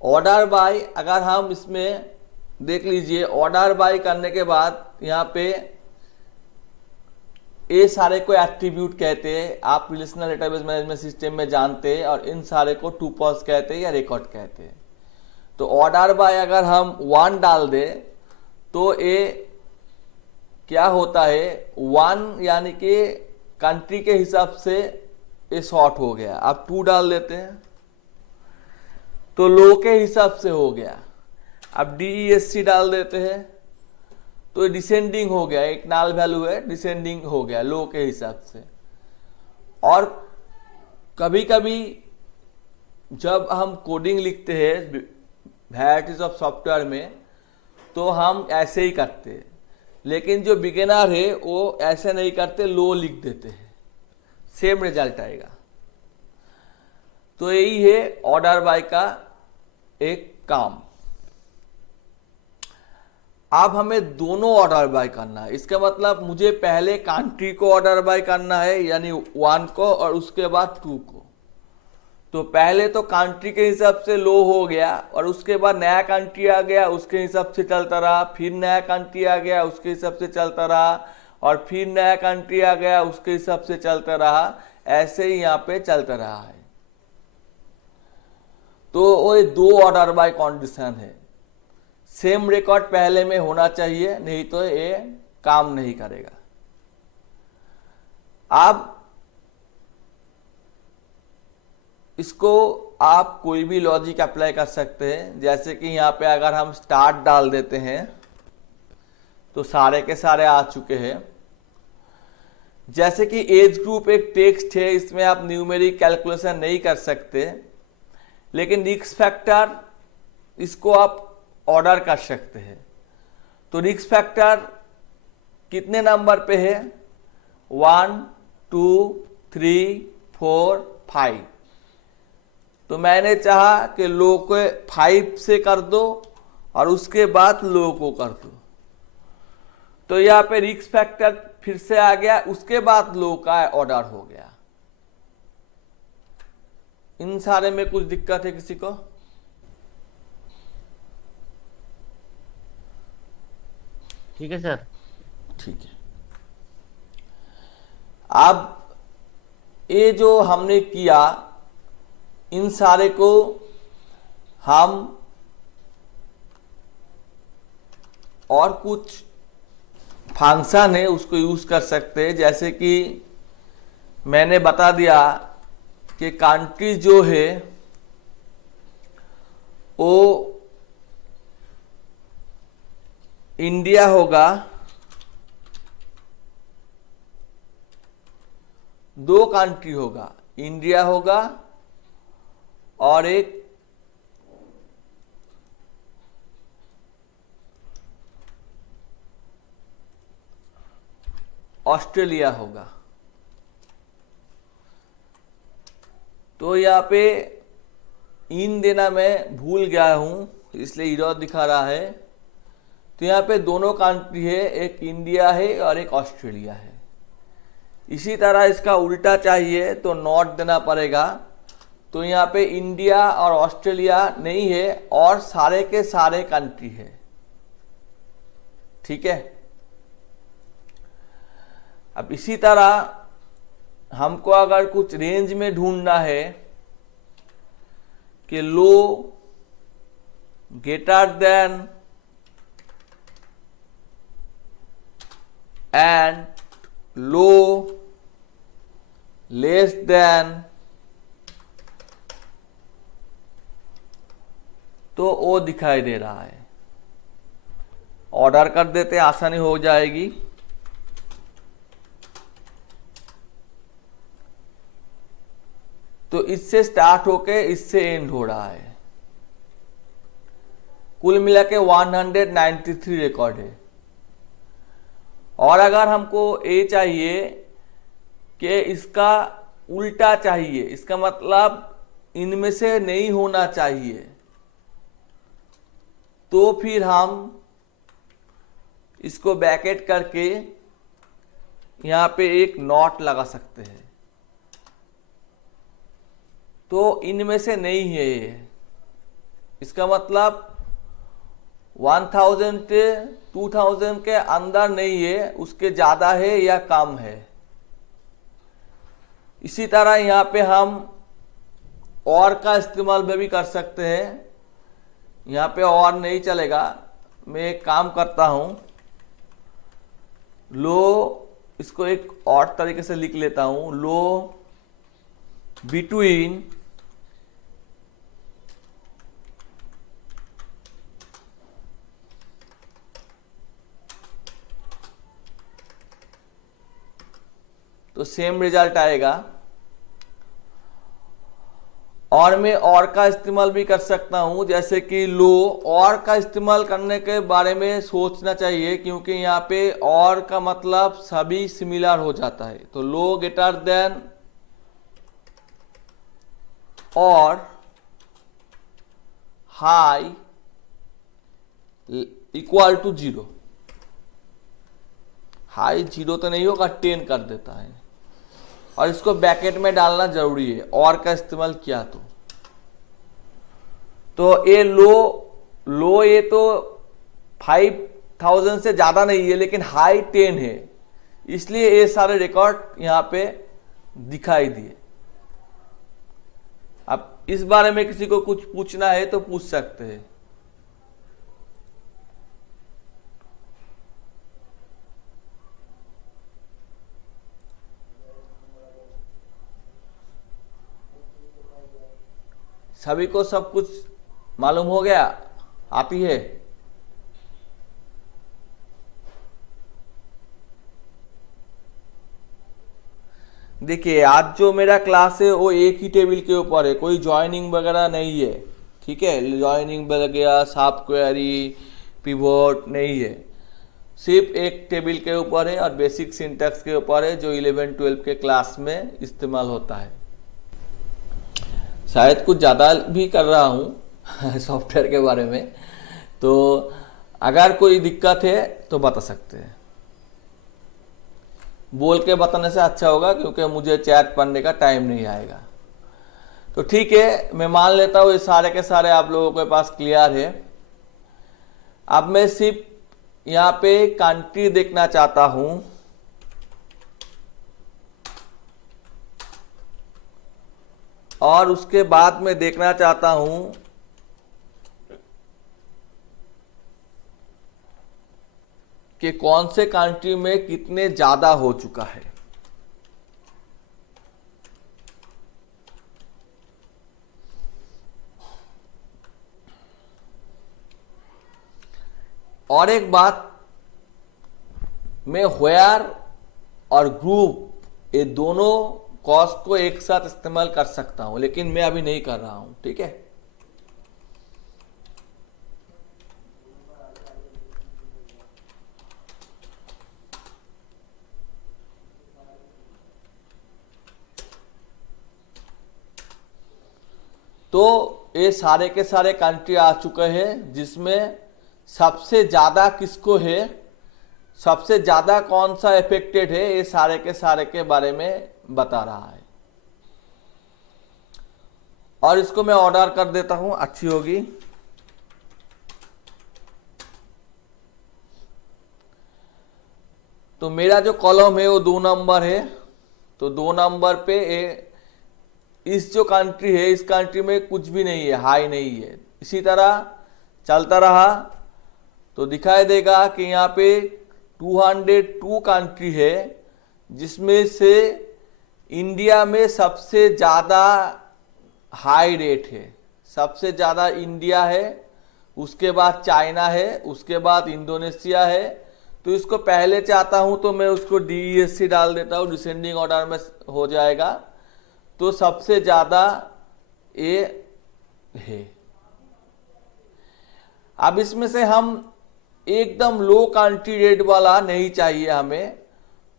ऑर्डर बाय, अगर हम इसमें देख लीजिए, ऑर्डर बाय करने के बाद यहाँ पे ये सारे को एट्रीब्यूट कहते हैं, आप रिलेशनल डेटाबेस मैनेजमेंट सिस्टम में जानते हैं, और इन सारे को टुपल्स कहते हैं या रिकॉर्ड कहते हैं। तो ऑर्डर बाय अगर हम 1 डाल दे तो ये क्या होता है, 1 यानी कि कंट्री के हिसाब से ये शॉर्ट हो गया। आप 2 डाल देते हैं तो लो के हिसाब से हो गया। अब DESC डाल देते हैं तो डिसेंडिंग हो गया, एक नाल वैल्यू है, डिसेंडिंग हो गया लो के हिसाब से। और कभी कभी जब हम कोडिंग लिखते हैं वैराइटीज ऑफ सॉफ्टवेयर में तो हम ऐसे ही करते हैं, लेकिन जो बिगिनर है वो ऐसे नहीं करते, लो लिख देते हैं, सेम रिजल्ट आएगा। तो यही है ऑर्डर बाय का एक काम। अब हमें दोनों ऑर्डर बाय करना है। इसका मतलब मुझे पहले कंट्री को ऑर्डर बाय करना है, यानी 1 को, और उसके बाद 2 को। तो पहले तो कंट्री के हिसाब से लो हो गया, और उसके बाद नया कंट्री आ गया, उसके हिसाब से चलता रहा, फिर नया कंट्री आ गया, उसके हिसाब से चलता रहा, और फिर नया कंट्री आ गया, उसके हिसाब से चलता रहा। ऐसे ही यहाँ पे चलता रहा है। तो वो 2 ऑर्डर बाय कंडीशन है। सेम रिकॉर्ड पहले में होना चाहिए, नहीं तो ये काम नहीं करेगा। अब इसको आप कोई भी लॉजिक अप्लाई कर सकते हैं। जैसे कि यहाँ पे अगर हम स्टार्ट डाल देते हैं तो सारे के सारे आ चुके हैं। जैसे कि एज ग्रुप एक टेक्स्ट है, इसमें आप न्यूमेरिक कैलकुलेशन नहीं कर सकते, लेकिन रिस्क फैक्टर इसको आप ऑर्डर कर सकते हैं। तो रिस्क फैक्टर कितने नंबर पे है? 1 2 3 4 5। तो मैंने चाहा कि लो को 5 से कर दो और उसके बाद लो को कर दो, तो यहाँ पे रिस्क फैक्टर फिर से आ गया, उसके बाद लो का ऑर्डर हो गया। इन सारे में कुछ दिक्कत है किसी को? ठीक है सर। ठीक है। अब ये जो हमने किया, इन सारे को हम और कुछ फंक्शन है उसको यूज कर सकते हैं। जैसे कि मैंने बता दिया कि कंट्री जो है वो इंडिया होगा, 2 कंट्री होगा, इंडिया होगा और एक ऑस्ट्रेलिया होगा। तो यहाँ पे इन देना मैं भूल गया हूं, इसलिए इरर दिखा रहा है। तो यहाँ पे दोनों कंट्री है, एक इंडिया है और एक ऑस्ट्रेलिया है। इसी तरह इसका उल्टा चाहिए तो नॉट देना पड़ेगा। तो यहाँ पे इंडिया और ऑस्ट्रेलिया नहीं है और सारे के सारे कंट्री है। ठीक है। अब इसी तरह हमको अगर कुछ रेंज में ढूंढना है कि low greater than and low less than, तो वो दिखाई दे रहा है। ऑर्डर कर देते, आसानी हो जाएगी। तो इससे स्टार्ट होके इससे एंड हो रहा है। कुल मिला के 193 रिकॉर्ड है। और अगर हमको ये चाहिए कि इसका उल्टा चाहिए, इसका मतलब इनमें से नहीं होना चाहिए, तो फिर हम इसको ब्रैकेट करके यहां पे एक नॉट लगा सकते हैं। तो इनमें से नहीं है ये, इसका मतलब 1000 से 2000 के अंदर नहीं है, उसके ज्यादा है या कम है। इसी तरह यहाँ पे हम और का इस्तेमाल भी कर सकते हैं। यहाँ पे और नहीं चलेगा, मैं एक काम करता हूं, लो इसको एक और तरीके से लिख लेता हूं, लो बिटवीन तो सेम रिजल्ट आएगा। और मैं और का इस्तेमाल भी कर सकता हूं, जैसे कि लो और का इस्तेमाल करने के बारे में सोचना चाहिए, क्योंकि यहाँ पे और का मतलब सभी सिमिलर हो जाता है। तो लो ग्रेटर देन और हाई इक्वल टू 0। हाई 0 तो नहीं होगा, 10 कर देता है। और इसको ब्रैकेट में डालना जरूरी है, और का इस्तेमाल किया तो ये लो ये तो 5000 से ज्यादा नहीं है, लेकिन हाई 10 है, इसलिए ये सारे रिकॉर्ड यहां पे दिखाई दिए। अब इस बारे में किसी को कुछ पूछना है तो पूछ सकते हैं। सभी को सब कुछ मालूम हो गया? आती है? देखिए आज जो मेरा क्लास है वो एक ही टेबल के ऊपर है, कोई जॉइनिंग वगैरह नहीं है। ठीक है, जॉइनिंग वगैरह सब क्वेरी पिवोट नहीं है, सिर्फ एक टेबल के ऊपर है और बेसिक सिंटैक्स के ऊपर है जो 11-12 के क्लास में इस्तेमाल होता है। शायद कुछ ज़्यादा भी कर रहा हूँ सॉफ्टवेयर के बारे में, तो अगर कोई दिक्कत है तो बता सकते हैं। बोल के बताने से अच्छा होगा क्योंकि मुझे चैट पढ़ने का टाइम नहीं आएगा। तो ठीक है, मैं मान लेता हूँ ये सारे के सारे आप लोगों के पास क्लियर है। अब मैं सिर्फ यहाँ पे कंट्री देखना चाहता हूँ, और उसके बाद मैं देखना चाहता हूँ कि कौन से कंट्री में कितने ज्यादा हो चुका है। और एक बात, मैं व्हेयर और ग्रुप ये दोनों कॉस्ट को एक साथ इस्तेमाल कर सकता हूं, लेकिन मैं अभी नहीं कर रहा हूं। ठीक है, तो ये सारे के सारे कंट्री आ चुके हैं जिसमें सबसे ज्यादा किसको है, सबसे ज्यादा कौन सा इफेक्टेड है, ये सारे के सारे के बारे में बता रहा है। और इसको मैं ऑर्डर कर देता हूं, अच्छी होगी। तो मेरा जो कॉलम है वो 2 नंबर है, तो 2 नंबर पे इस जो कंट्री है इस कंट्री में कुछ भी नहीं है, हाई नहीं है। इसी तरह चलता रहा तो दिखाई देगा कि यहाँ पे 202 कंट्री है जिसमें से इंडिया में सबसे ज़्यादा हाई रेट है। सबसे ज़्यादा इंडिया है, उसके बाद चाइना है, उसके बाद इंडोनेशिया है। तो इसको पहले चाहता हूं तो मैं उसको DESC डाल देता हूं, डिसेंडिंग ऑर्डर में हो जाएगा। तो सबसे ज़्यादा ये है। अब इसमें से हम एकदम लो कंट्री रेट वाला नहीं चाहिए हमें,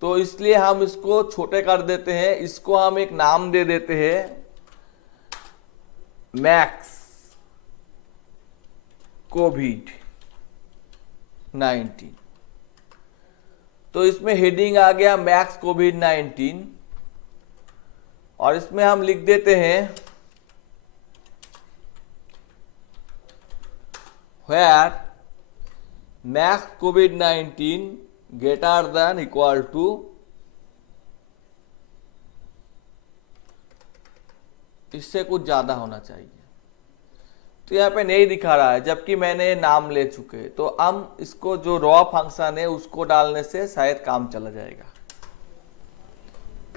तो इसलिए हम इसको छोटे कर देते हैं। इसको हम एक नाम दे देते हैं मैक्स कोविड-19। तो इसमें हेडिंग आ गया मैक्स कोविड-19, और इसमें हम लिख देते हैं where max COVID-19 greater than equal to इससे कुछ ज्यादा होना चाहिए। तो यहाँ पे नहीं दिखा रहा है जबकि मैंने नाम ले चुके। तो हम इसको जो रॉ फंक्शन है उसको डालने से शायद काम चला जाएगा।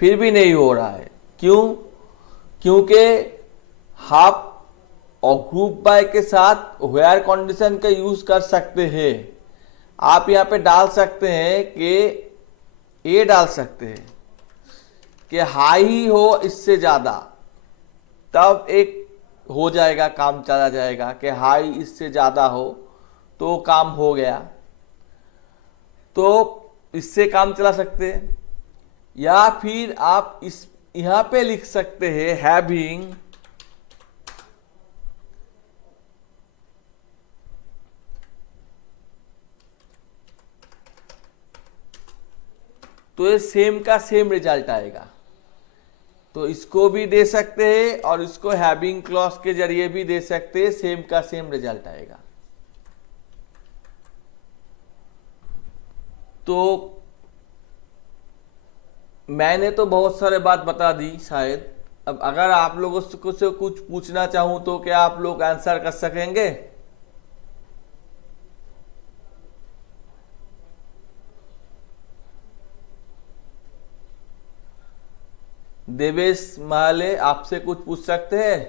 फिर भी नहीं हो रहा है, क्यों? क्योंकि हाफ और ग्रुप बाय के साथ वेयर कंडीशन का यूज कर सकते हैं। आप यहाँ पे डाल सकते हैं कि ये डाल सकते हैं कि हाई हो इससे ज्यादा, तब एक हो जाएगा, काम चला जाएगा कि हाई इससे ज्यादा हो तो काम हो गया। तो इससे काम चला सकते हैं, या फिर आप इस यहां पे लिख सकते हैं हैविंग तो ये सेम का सेम रिजल्ट आएगा। तो इसको भी दे सकते हैं और इसको हैविंग क्लॉज के जरिए भी दे सकते हैं, सेम का सेम रिजल्ट आएगा। तो मैंने तो बहुत सारे बात बता दी शायद। अब अगर आप लोगों से कुछ पूछना चाहूं तो क्या आप लोग आंसर कर सकेंगे? देवेश महाले आपसे कुछ पूछ सकते हैं?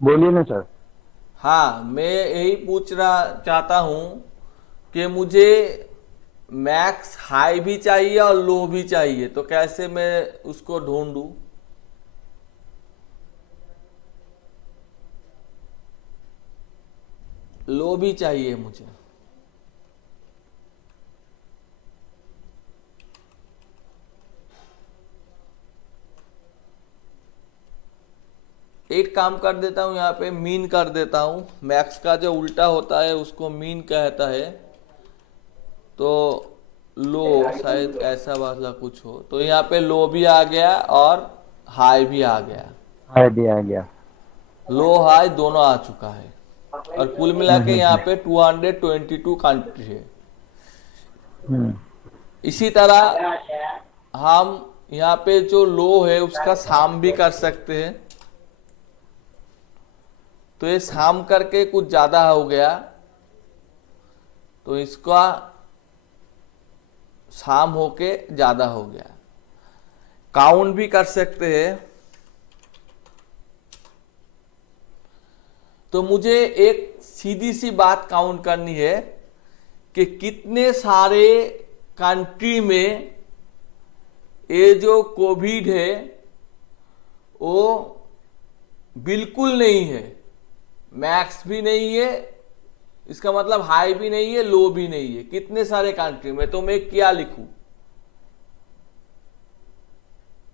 बोलिए ना सर। हाँ, मैं यही पूछना चाहता हूँ कि मुझे मैक्स हाई भी चाहिए और लो भी चाहिए, तो कैसे मैं उसको ढूंढूं? लो भी चाहिए मुझे। एक काम कर देता हूँ, यहाँ पे मीन कर देता हूँ। मैक्स का जो उल्टा होता है उसको मीन कहता है, तो लो शायद ऐसा वाला कुछ हो। तो यहाँ पे लो भी आ गया और हाई भी आ गया। आइडिया आ गया। लो हाई दोनों आ चुका है, और कुल मिला के यहाँ हम्म। पे 222 कंट्री है। हम्म। इसी तरह हम यहाँ पे जो लो है उसका साम भी कर सकते हैं। तो ये साम करके कुछ ज्यादा हो गया, तो इसका साम होके ज्यादा हो गया। काउंट भी कर सकते हैं। तो मुझे एक सीधी सी बात काउंट करनी है कि कितने सारे कंट्री में ये जो कोविड है वो बिल्कुल नहीं है, मैक्स भी नहीं है, इसका मतलब हाई भी नहीं है, लो भी नहीं है। कितने सारे कंट्री में, तो मैं क्या लिखूं?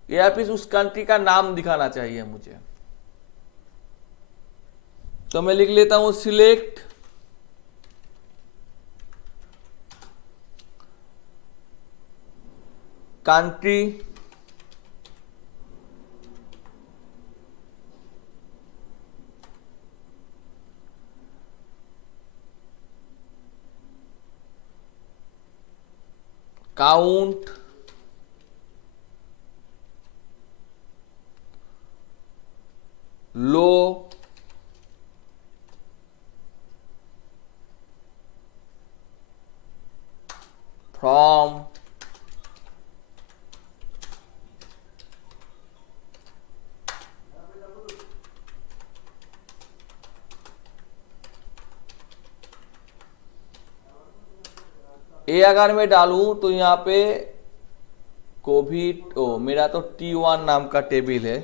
या फिर उस कंट्री का नाम दिखाना चाहिए मुझे। तो मैं लिख लेता हूं select country count low from ये अगर मैं डालूं तो यहाँ पे कोविड, ओ मेरा तो T1 नाम का टेबल है।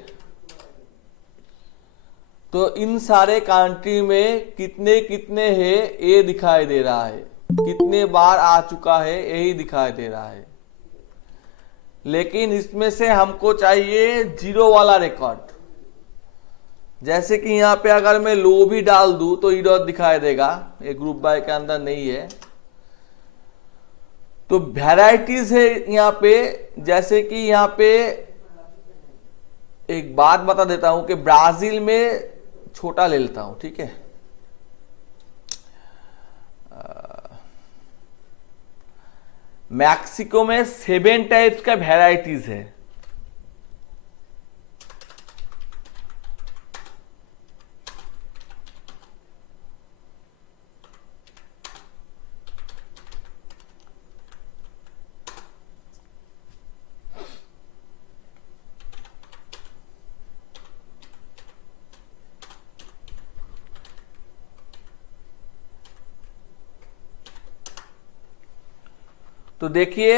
तो इन सारे कंट्री में कितने कितने है ये दिखाई दे रहा है, कितने बार आ चुका है यही दिखाई दे रहा है। लेकिन इसमें से हमको चाहिए जीरो वाला रिकॉर्ड। जैसे कि यहाँ पे अगर मैं लो भी डाल दूं तो इधर दिखाई देगा, ये ग्रुप बाय के अंदर नहीं है। तो वेराइटीज है यहाँ पे। जैसे कि यहाँ पे एक बात बता देता हूं कि ब्राजील में छोटा ले लेता हूं, ठीक है। मैक्सिको में 7 टाइप्स का वेराइटीज है। तो देखिए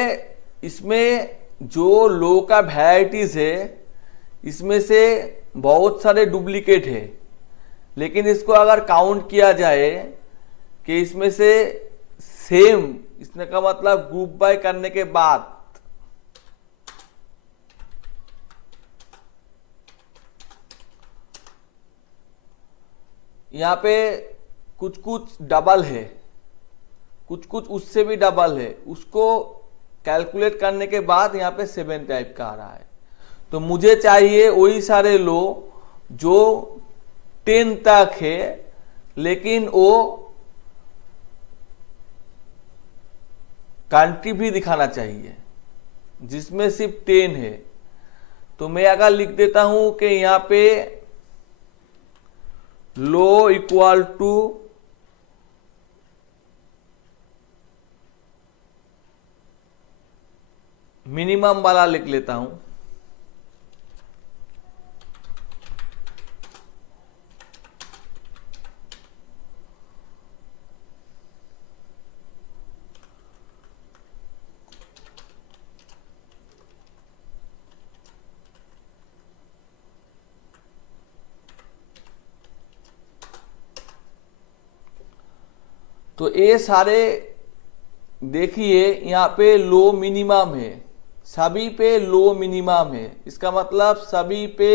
इसमें जो लो का वेराइटीज है इसमें से बहुत सारे डुप्लीकेट है। लेकिन इसको अगर काउंट किया जाए कि इसमें से सेम, इसने का मतलब ग्रुप बाय करने के बाद यहाँ पे कुछ कुछ डबल है, कुछ कुछ उससे भी डबल है, उसको कैलकुलेट करने के बाद यहाँ पे 7 टाइप का आ रहा है। तो मुझे चाहिए वही सारे लो जो 10 तक है, लेकिन वो कंट्री भी दिखाना चाहिए जिसमें सिर्फ 10 है। तो मैं अगर लिख देता हूं कि यहाँ पे लो इक्वल टू मिनिमम वाला लिख लेता हूं, तो ये सारे देखिए यहाँ पे लो मिनिमम है, सभी पे लो मिनिमम है। इसका मतलब सभी पे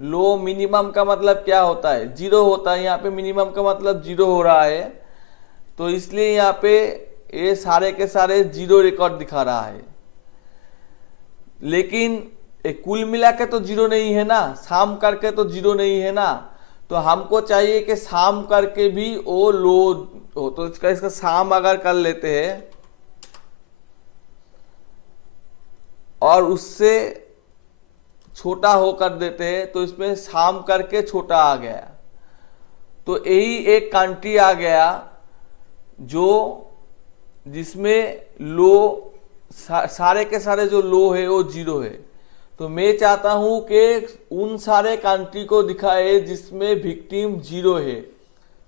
लो मिनिमम का मतलब क्या होता है, जीरो होता है। यहाँ पे मिनिमम का मतलब जीरो हो रहा है, तो इसलिए यहाँ पे ये सारे के सारे जीरो रिकॉर्ड दिखा रहा है। लेकिन कुल मिला के तो जीरो नहीं है ना, शाम करके तो जीरो नहीं है ना। तो हमको चाहिए कि शाम करके भी वो लो हो, तो इसका शाम अगर कर लेते हैं और उससे छोटा हो कर देते हैं, तो इसमें शाम करके छोटा आ गया। तो यही एक कंट्री आ गया जो जिसमें लो सारे के सारे जो लो है वो जीरो है। तो मैं चाहता हूं कि उन सारे कंट्री को दिखाए जिसमें विक्टिम जीरो है।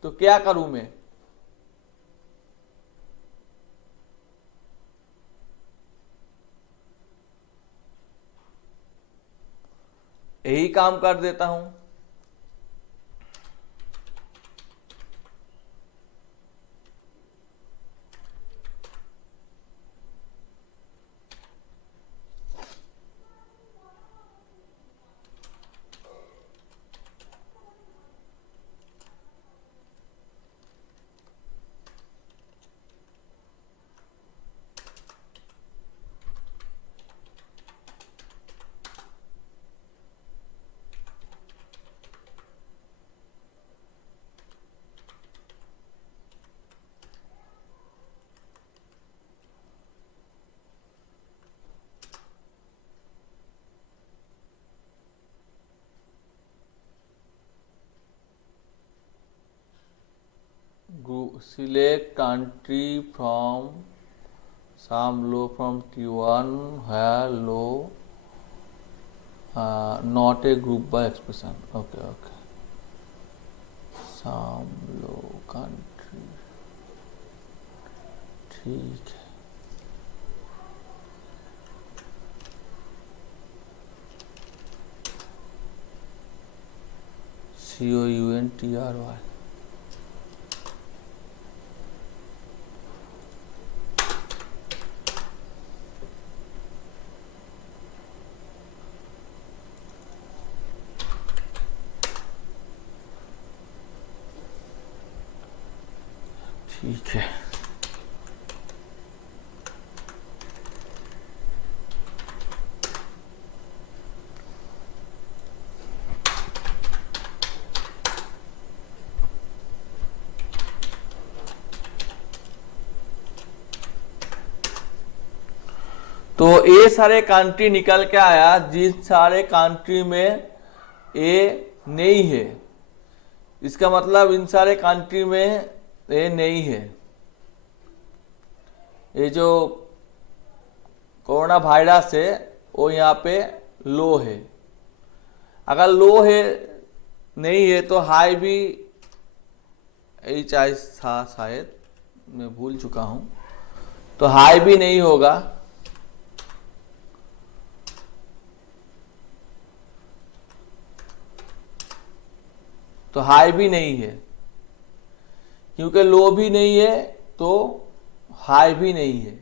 तो क्या करूं मैं, यही काम कर देता हूं। Select country from some low from T1 where low not a group by expression. Okay. Some low country, ठीक है। COUNTRY, ठीक है। तो ये सारे कंट्री निकल के आया जिस सारे कंट्री में ये नहीं है। इसका मतलब इन सारे कंट्री में ये नहीं है। ये जो कोरोना वायरस है वो यहाँ पे लो है। अगर लो है नहीं है तो हाई भी HIV था शायद, मैं भूल चुका हूं। तो हाई भी नहीं होगा। तो हाई भी नहीं है, क्योंकि लो भी नहीं है तो हाई भी नहीं है।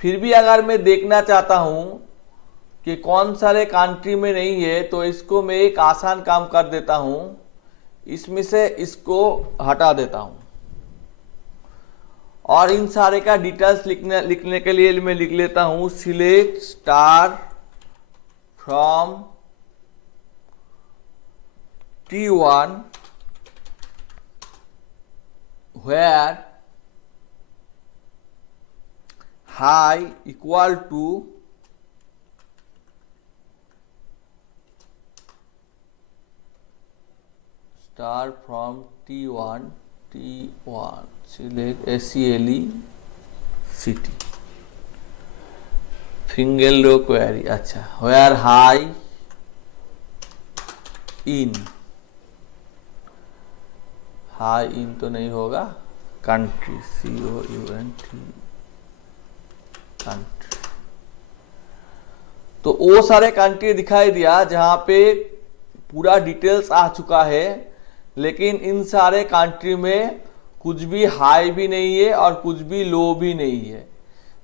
फिर भी अगर मैं देखना चाहता हूं कि कौन सारे कंट्री में नहीं है, तो इसको मैं एक आसान काम कर देता हूं, इसमें से इसको हटा देता हूं और इन सारे का डिटेल्स लिखने के लिए मैं लिख लेता हूं select star from T1 where high equal to star from T1 select SCLE city single row query। अच्छा, where high in, high in तो नहीं होगा, कंट्री COUNT कंट्री। तो वो सारे कंट्री दिखाई दिया जहां पे पूरा डिटेल्स आ चुका है, लेकिन इन सारे कंट्री में कुछ भी हाई भी नहीं है और कुछ भी लो भी नहीं है।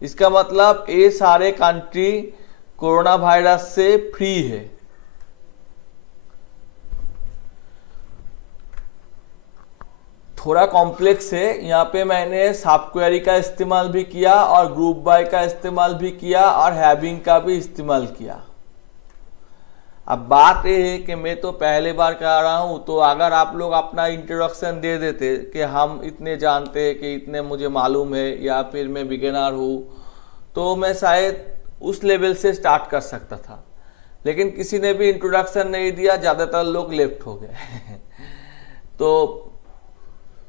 इसका मतलब ये सारे कंट्री कोरोना वायरस से फ्री है। थोड़ा कॉम्प्लेक्स है, यहाँ पे मैंने सब क्वेरी का इस्तेमाल भी किया और ग्रुप बाय का इस्तेमाल भी किया और हैविंग का भी इस्तेमाल किया। अब बात ये है कि मैं तो पहले बार कर रहा हूँ, तो अगर आप लोग अपना इंट्रोडक्शन दे देते कि हम इतने जानते हैं कि इतने मुझे मालूम है या फिर मैं बिगिनर हूँ, तो मैं शायद उस लेवल से स्टार्ट कर सकता था। लेकिन किसी ने भी इंट्रोडक्शन नहीं दिया, ज़्यादातर लोग लेफ्ट हो गए तो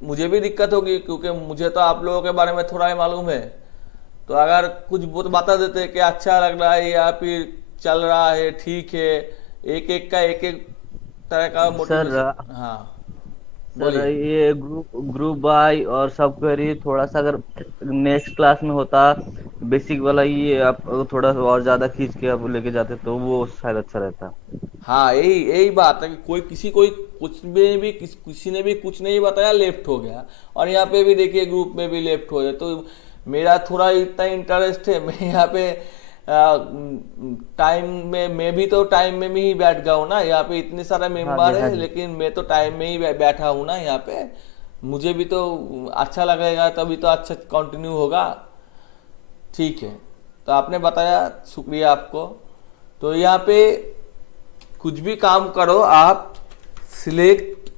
मुझे भी दिक्कत होगी, क्योंकि मुझे तो आप लोगों के बारे में थोड़ा ही मालूम है। तो अगर कुछ बहुत बता देते कि अच्छा लग रहा है या फिर चल रहा है, ठीक है, एक एक का एक एक तरह का मोटिवेशन। हाँ सर बोलिए। ये ग्रुप बाय और सब क्वेरी थोड़ा सा अगर नेक्स्ट क्लास में होता, बेसिक वाला ये आप अगर थोड़ा सा और ज्यादा खींच के आप लेके जाते तो वो शायद अच्छा रहता। हाँ, यही यही बात है कि कोई कुछ में भी किसी ने भी कुछ नहीं बताया, लेफ्ट हो गया। और यहाँ पे भी देखिए ग्रुप में भी लेफ्ट हो गया। तो मेरा थोड़ा इतना इंटरेस्ट है, मैं यहाँ पे टाइम में, मैं भी तो टाइम में ही बैठ गया हूँ ना। यहाँ पे इतने सारे हाँ जी, मेंबर हाँ है, जी। लेकिन मैं तो टाइम में ही बैठा हूँ ना यहाँ पे। मुझे भी तो अच्छा लगेगा, तभी तो अच्छा कंटिन्यू होगा। ठीक है, तो आपने बताया, शुक्रिया आपको। तो यहाँ पे कुछ भी काम करो आप, select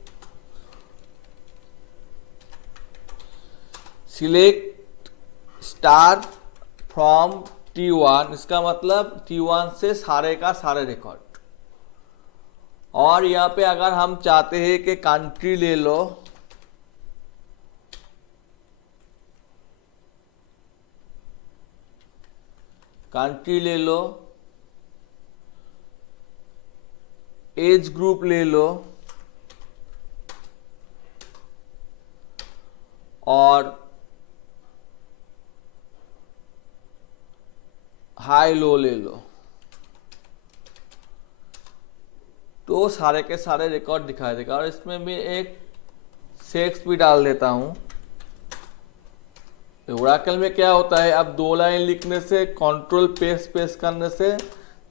select star from T1। इसका मतलब T1 से सारे का सारे रिकॉर्ड। और यहाँ पे अगर हम चाहते हैं कि कंट्री ले लो, कंट्री ले लो, एज ग्रुप ले लो और हाई लो ले लो, तो सारे के सारे रिकॉर्ड दिखाई देगा। और इसमें मैं एक सेक्स भी डाल देता हूं। ओरेकल में क्या होता है, अब 2 लाइन लिखने से, कंट्रोल पेस्ट करने से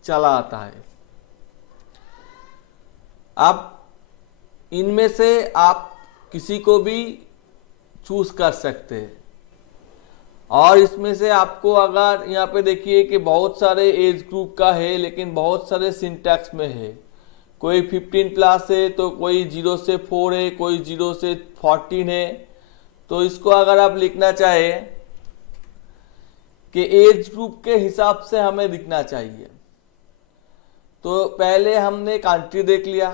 चला आता है। अब इनमें से आप किसी को भी चूज कर सकते हैं। और इसमें से आपको, अगर यहाँ पे देखिए कि बहुत सारे एज ग्रुप का है, लेकिन बहुत सारे सिंटैक्स में है। कोई 15 प्लस है, तो कोई 0 से 4 है, कोई 0 से 14 है। तो इसको अगर आप लिखना चाहे कि एज ग्रुप के हिसाब से हमें दिखना चाहिए, तो पहले हमने कंट्री देख लिया,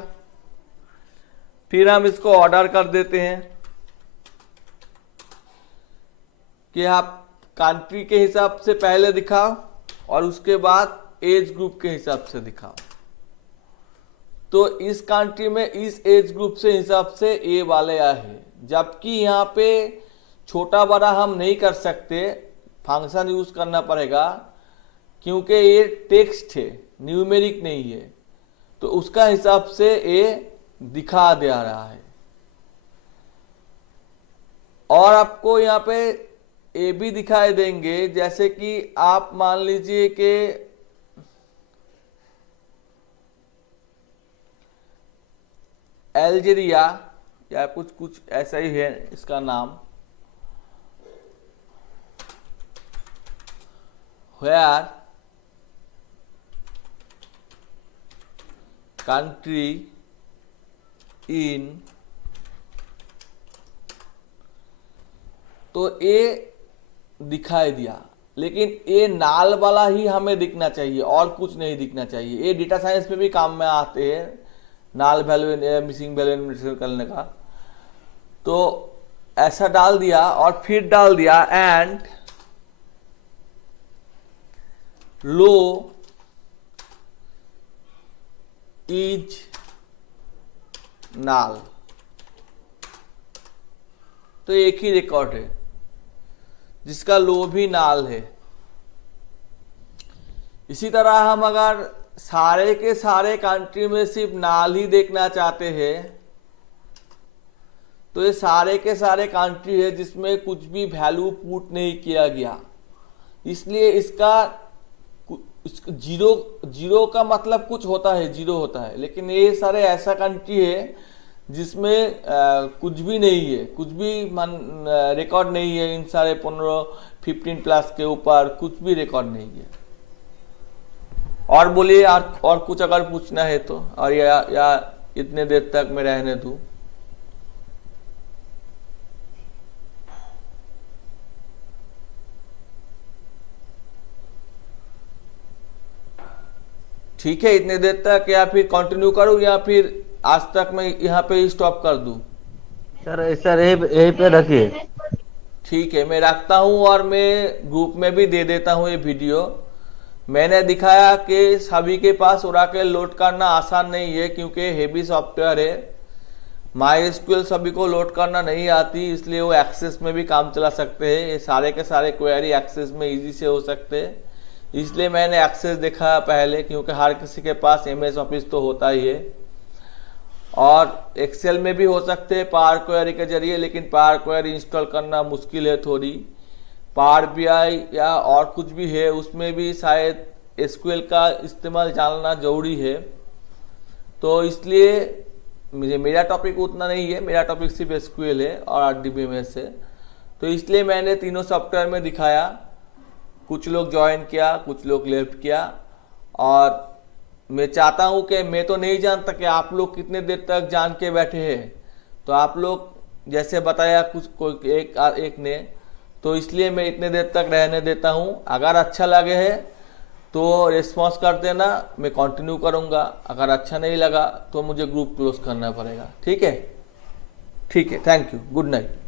फिर हम इसको ऑर्डर कर देते हैं कि आप कंट्री के हिसाब से पहले दिखाओ और उसके बाद एज ग्रुप के हिसाब से दिखाओ। तो इस कंट्री में इस एज ग्रुप से हिसाब से ए वाले आए, जबकि यहाँ पे छोटा बड़ा हम नहीं कर सकते, फंक्शन यूज करना पड़ेगा, क्योंकि ये टेक्स्ट है, न्यूमेरिक नहीं है। तो उसका हिसाब से ए दिखा दे रहा है। और आपको यहाँ पे ए भी दिखाई देंगे, जैसे कि आप मान लीजिए कि अल्जीरिया या कुछ ऐसा ही है इसका नाम, where country in, तो ए दिखाई दिया, लेकिन ए नाल वाला ही हमें दिखना चाहिए और कुछ नहीं दिखना चाहिए। ये डेटा साइंस में भी काम में आते हैं, नाल वैल्यू मिसिंग वैल्यू करने का। तो ऐसा डाल दिया और फिर डाल दिया एंड लो इज नाल। तो एक ही रिकॉर्ड है जिसका लो भी नाल है। इसी तरह हम अगर सारे के सारे कंट्री में सिर्फ नाल ही देखना चाहते हैं, तो ये सारे के सारे कंट्री है जिसमें कुछ भी वैल्यू पुट नहीं किया गया, इसलिए इसका जीरो जीरो का मतलब कुछ होता है, जीरो होता है, लेकिन ये सारे ऐसा कंट्री है जिसमें कुछ भी नहीं है, कुछ भी रिकॉर्ड नहीं है। इन सारे 15 प्लस के ऊपर कुछ भी रिकॉर्ड नहीं है। और बोलिए और कुछ अगर पूछना है तो, और या इतने देर तक मैं रहने दूं? ठीक है, इतने देर तक, या फिर कंटिन्यू करूं, या फिर आज तक मैं यहाँ पे स्टॉप कर दूं? सर यही पे रखिए। ठीक है, मैं रखता हूं और मैं ग्रुप में भी दे देता हूं ये वीडियो। मैंने दिखाया कि सभी के पास ओरेकल लोड करना आसान नहीं है, क्योंकि हेवी सॉफ्टवेयर है। MySQL सभी को लोड करना नहीं आती, इसलिए वो एक्सेस में भी काम चला सकते हैं। ये सारे के सारे क्वेरी एक्सेस में इजी से हो सकते हैं, इसलिए मैंने एक्सेस देखा पहले, क्योंकि हर किसी के पास MS ऑफिस तो होता ही है। और एक्सेल में भी हो सकते हैं पावर क्वेरी के जरिए, लेकिन पावर क्वेरी इंस्टॉल करना मुश्किल है थोड़ी। पावर BI या और कुछ भी है, उसमें भी शायद SQL का इस्तेमाल जानना जरूरी है। तो इसलिए मेरा टॉपिक उतना नहीं है, मेरा टॉपिक सिर्फ SQL है और RDBMS है। तो इसलिए मैंने तीनों सॉफ्टवेयर में दिखाया। कुछ लोग ज्वाइन किया, कुछ लोग लेफ्ट किया, और मैं चाहता हूं कि मैं तो नहीं जानता कि आप लोग कितने देर तक जान के बैठे हैं। तो आप लोग जैसे बताया कुछ कोई एक ने, तो इसलिए मैं इतने देर तक रहने देता हूं। अगर अच्छा लगे है तो रिस्पॉन्स कर देना, मैं कंटिन्यू करूंगा। अगर अच्छा नहीं लगा तो मुझे ग्रुप क्लोज करना पड़ेगा। ठीक है, ठीक है, थैंक यू, गुड नाइट।